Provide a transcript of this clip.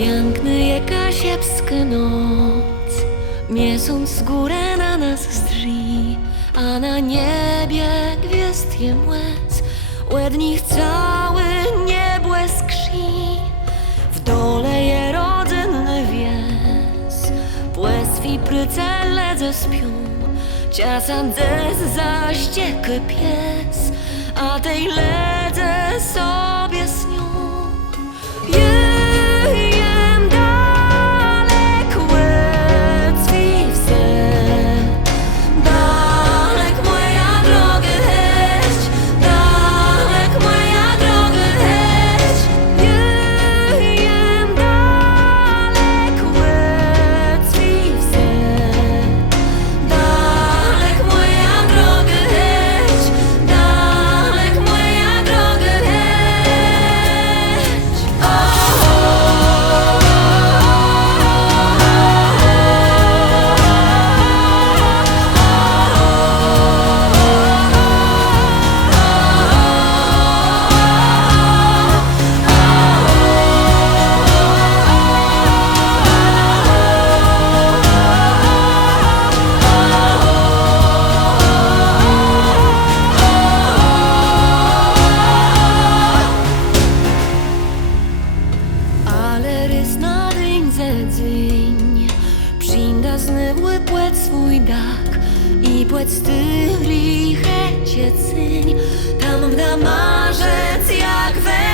Piękny jakaś jebska noc, miesiąc górę na nas strzy, a na niebie gwiazdkiem łez, od nich cały niebłysk krwi. W dole je rodzinny wies, płeswi prycele zespią, czasem zes zaściekły pies, a tej ledze sobie śnią. Znywły płeć swój dak i płeć styli chęcie cyń, tam w damarzec jak we